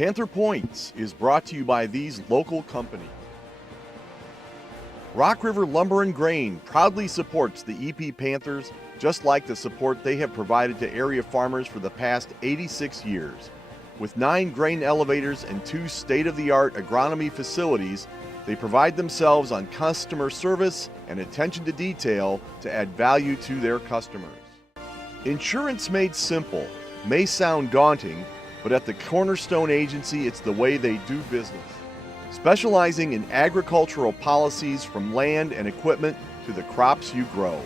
Panther Points is brought to you by these local companies. Rock River Lumber and Grain proudly supports the EP Panthers, just like the support they have provided to area farmers for the past 86 years. With 9 grain elevators and 2 state-of-the-art agronomy facilities, they pride themselves on customer service and attention to detail to add value to their customers. Insurance made simple may sound daunting, but at the Cornerstone Agency, it's the way they do business. Specializing in agricultural policies from land and equipment to the crops you grow.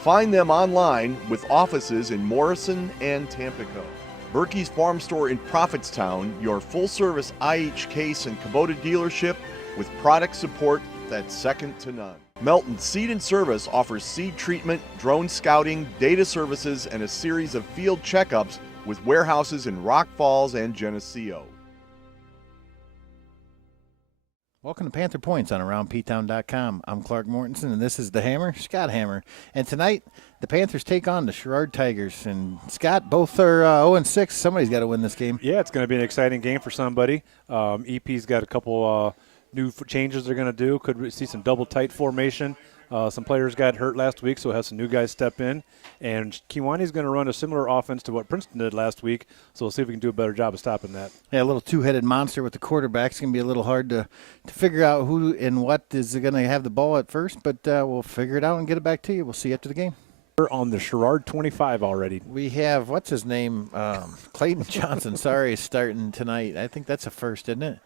Find them online with offices in Morrison and Tampico. Berkey's Farm Store in Prophetstown, your full-service IH Case and Kubota dealership with product support that's second to none. Melton Seed and Service offers seed treatment, drone scouting, data services, and a series of field checkups with warehouses in Rock Falls and Geneseo. Welcome to Panther Points on AroundPtown.com. I'm Clark Mortensen, and this is the Hammer, Scott Hammer. And tonight, the Panthers take on the Sherrard Tigers. And Scott, both are 0-6. Somebody's got to win this game. Yeah, it's going to be an exciting game for somebody. EP's got a couple new changes they're going to do. Could see some double tight formation. Some players got hurt last week, so we'll have some new guys step in. And Kiwani's going to run a similar offense to what Princeton did last week, so we'll see if we can do a better job of stopping that. Yeah, a little two-headed monster with the quarterback. It's going to be a little hard to figure out who and what is going to have the ball at first, but we'll figure it out and get it back to you. We'll see you after the game. We're on the Sherrard 25 already. We have, what's his name? Clayton Johnson, is starting tonight. I think that's a first, isn't it?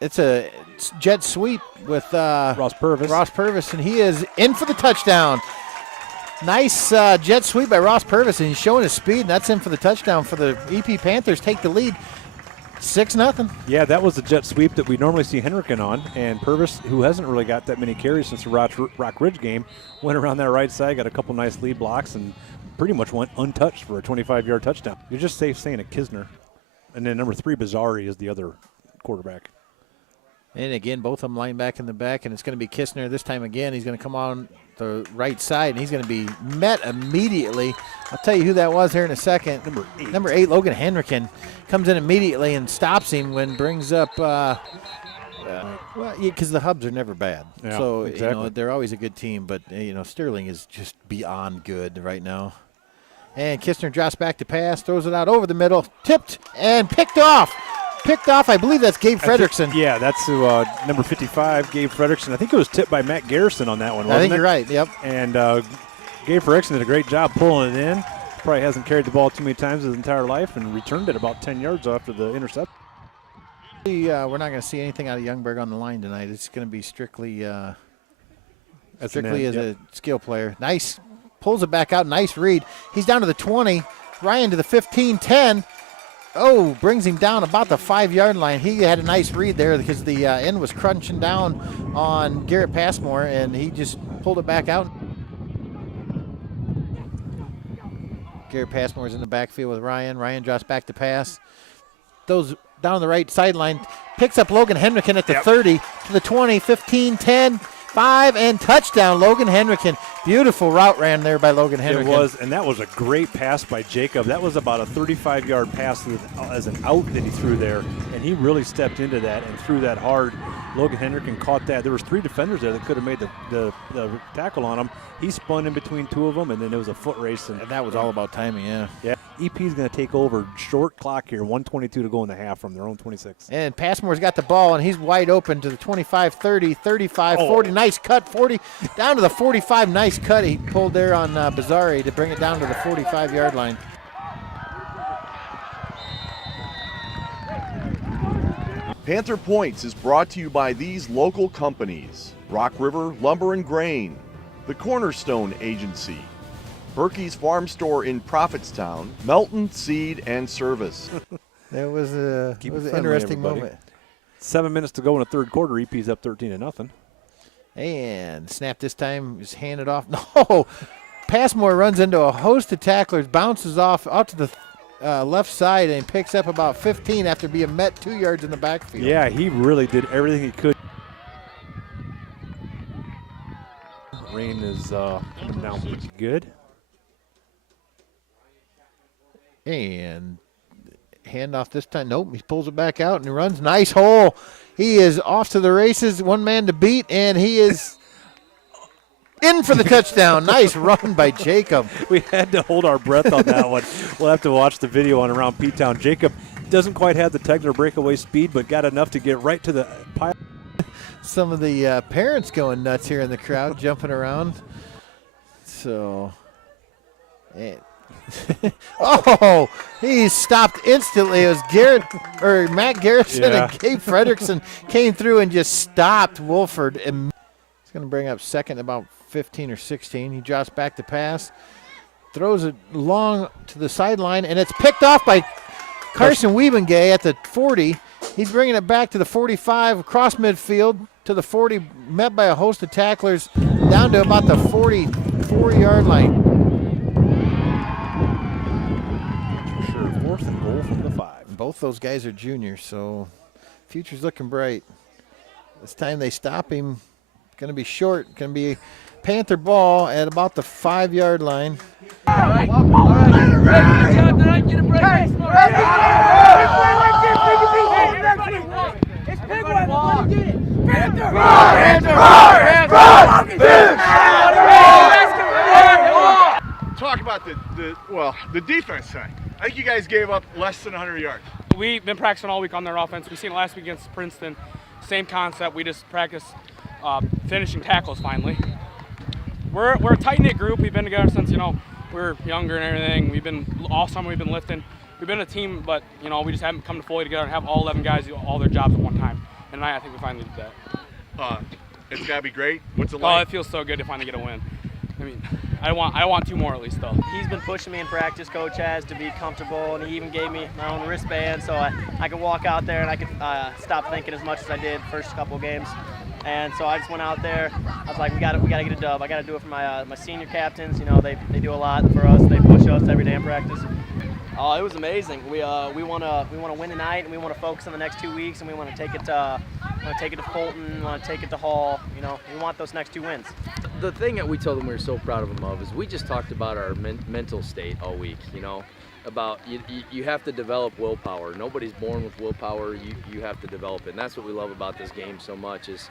It's a jet sweep with Ross Purvis. And he is in for the touchdown. Nice jet sweep by Ross Purvis, and he's showing his speed, and that's in for the touchdown for the EP Panthers. Take the lead, 6-0. Yeah, that was the jet sweep that we normally see Henriken on, and Purvis, who hasn't really got that many carries since the Rock Ridge game, went around that right side, got a couple nice lead blocks, and pretty much went untouched for a 25-yard touchdown. You're just safe saying it, Kisner. And then number 3, Bizzari, is the other quarterback. And again, both of them line back in the back, and it's going to be Kistner this time again. He's going to come on the right side, and he's going to be met immediately. I'll tell you who that was here in a second. Number 8, Logan Henriken, comes in immediately and stops him when brings up because the Hubs are never bad. Yeah, so, exactly. They're always a good team, but, Sterling is just beyond good right now. And Kistner drops back to pass, throws it out over the middle, tipped and picked off. I believe that's Gabe Fredrickson. Yeah, that's who, number 55, Gabe Fredrickson. I think it was tipped by Matt Garrison on that one, wasn't it? I think you're right, yep. And Gabe Fredrickson did a great job pulling it in. Probably hasn't carried the ball too many times his entire life and returned it about 10 yards after the intercept. We're not going to see anything out of Youngberg on the line tonight. It's going to be strictly as a skill player. Nice. Pulls it back out. Nice read. He's down to the 20. Ryan to the 15, 10. Oh, brings him down about the 5-yard line. He had a nice read there because the end was crunching down on Garrett Passmore, and he just pulled it back out. Garrett Passmore's in the backfield with Ryan. Ryan drops back to pass. Those down the right sideline. Picks up Logan Henriken at the 30 to the 20, 15, 10. 5 and touchdown, Logan Henriken. Beautiful route ran there by Logan Henriken. It was, and that was a great pass by Jacob. That was about a 35-yard pass as an out that he threw there, and he really stepped into that and threw that hard. Logan Henriken caught that. There was 3 defenders there that could have made the tackle on him. He spun in between 2 of them, and then it was a foot race. And that was all about timing, yeah. Yeah, EP is going to take over. Short clock here, 1:22 to go in the half from their own 26. And Passmore's got the ball, and he's wide open to the 25, 30, 35, 40. Nice cut, 40, down to the 45. Nice cut he pulled there on Bizzari to bring it down to the 45-yard line. Panther Points is brought to you by these local companies: Rock River Lumber and Grain, the Cornerstone Agency, Berkey's Farm Store in Prophetstown, Melton Seed and Service. That was an interesting moment. 7 minutes to go in the third quarter. EP's up 13-0. And snap this time is handed off. No, Passmore runs into a host of tacklers, bounces off out to the left side, and picks up about 15 after being met 2 yards in the backfield. Yeah, he really did everything he could. Rain is coming down pretty good. And Handoff this time. Nope, he pulls it back out and he runs. Nice hole. He is off to the races. One man to beat, and he is in for the touchdown. Nice run by Jacob. We had to hold our breath on that one. We'll have to watch the video on Around P-Town. Jacob doesn't quite have the Tegler breakaway speed, but got enough to get right to the pile. Some of the parents going nuts here in the crowd, jumping around. So, oh, he stopped instantly. It was Matt Garrison and Gabe Frederickson came through and just stopped Wolford. He's going to bring up second about 15 or 16. He drops back to pass, throws it long to the sideline, and it's picked off by Carson Wiebengay at the 40. He's bringing it back to the 45, across midfield to the 40, met by a host of tacklers, down to about the 44-yard line. For sure, 4th and goal from the 5. Both those guys are juniors, so future's looking bright. This time they stop him. Going to be short. Going to be Panther ball at about the 5-yard line. All right. Good job tonight. Get a break. It's big one. What did it? Panther! Talk about the defense tonight. I think you guys gave up less than 100 yards. We've been practicing all week on their offense. We seen it last week against Princeton. Same concept. We just practice finishing tackles finally. We're a tight-knit group. We've been together since, we're younger and everything. We've been all summer. We've been lifting. We've been a team, but we just haven't come to fully together and have all 11 guys do all their jobs at one time. And tonight, I think we finally did that. It's gotta be great. What's it Oh, like? it feels so good to finally get a win. I mean, I want 2 more at least, though. He's been pushing me in practice, Coach has, to be comfortable, and he even gave me my own wristband so I could walk out there and I could stop thinking as much as I did first couple of games. And so I just went out there. I was like, we got to get a dub. I got to do it for my senior captains. They do a lot for us. They push us every day in practice. Oh, it was amazing. We want to win tonight, and we want to focus on the next 2 weeks, and we want to take it to Fulton. We want to take it to Hall. We want those next 2 wins. The thing that we told them we were so proud of them of is we just talked about our mental state all week. About you have to develop willpower. Nobody's born with willpower. You have to develop it, and that's what we love about this game so much is,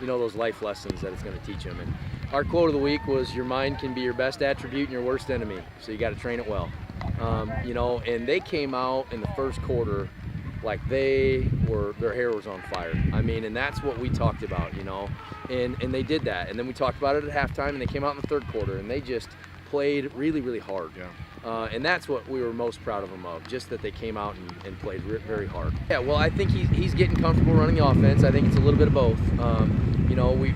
those life lessons that it's going to teach them. And our quote of the week was, "Your mind can be your best attribute and your worst enemy, so you got to train it well." And they came out in the first quarter like their hair was on fire. I mean, and that's what we talked about, and they did that. And then we talked about it at halftime, and they came out in the third quarter, and they just played really, really hard. Yeah. And that's what we were most proud of them of, just that they came out and played very hard. Yeah, well, I think he's getting comfortable running the offense. I think it's a little bit of both.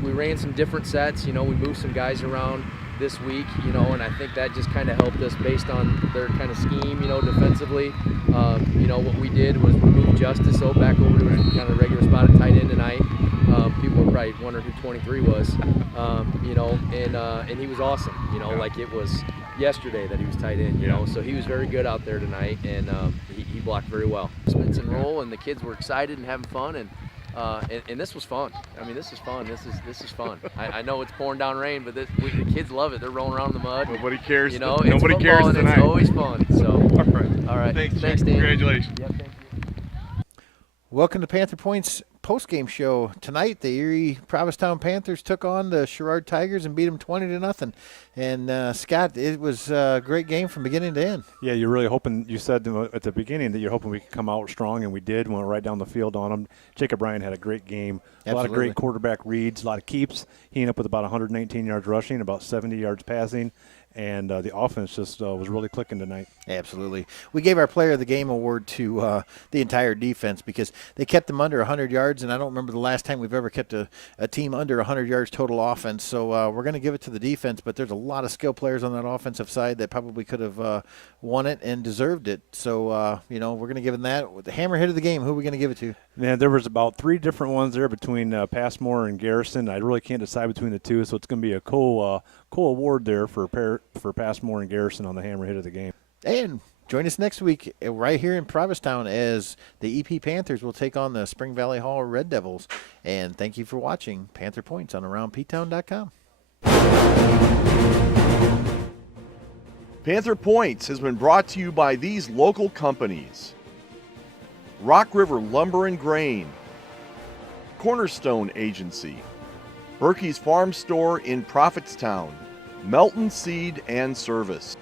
We ran some different sets. We moved some guys around this week, and I think that just kind of helped us based on their kind of scheme, defensively. What we did was we moved Justice back over to his kind of regular spot at tight end tonight. People were probably wondering who 23 was, and he was awesome, like it was yesterday that he was tight end, so he was very good out there tonight, and he blocked very well. Spins and roll, and the kids were excited and having fun, and this was fun. I mean, this is fun. This is fun. I know it's pouring down rain, but the kids love it. They're rolling around in the mud. Nobody cares. Nobody cares tonight. It's always fun. So all right. Thanks, Dan. Congratulations. Yep, thank you. Welcome to Panther Point's post-game show. Tonight, the Erie Provincetown Panthers took on the Sherrard Tigers and beat them 20-0. And, Scott, it was a great game from beginning to end. Yeah, you're really hoping, you said at the beginning that you're hoping we could come out strong, and we did. Went right down the field on them. Jacob Ryan had a great game. Absolutely. A lot of great quarterback reads, a lot of keeps. He ended up with about 119 yards rushing, about 70 yards passing. And the offense just was really clicking tonight. Absolutely. We gave our Player of the Game award to the entire defense because they kept them under 100 yards, and I don't remember the last time we've ever kept a team under 100 yards total offense. So we're going to give it to the defense, but there's a lot of skill players on that offensive side that probably could have won it and deserved it. So, we're going to give them that. The hammer hit of the game, who are we going to give it to? Man, there was about 3 different ones there between Passmore and Garrison. I really can't decide between the two, so it's going to be a cool award there for Passmore and Garrison on the hammer hit of the game. And join us next week right here in Provincetown as the EP Panthers will take on the Spring Valley Hall Red Devils. And thank you for watching Panther Points on AroundPtown.com. Panther Points has been brought to you by these local companies: Rock River Lumber and Grain, Cornerstone Agency, Berkey's Farm Store in Prophetstown, Melton Seed and Service.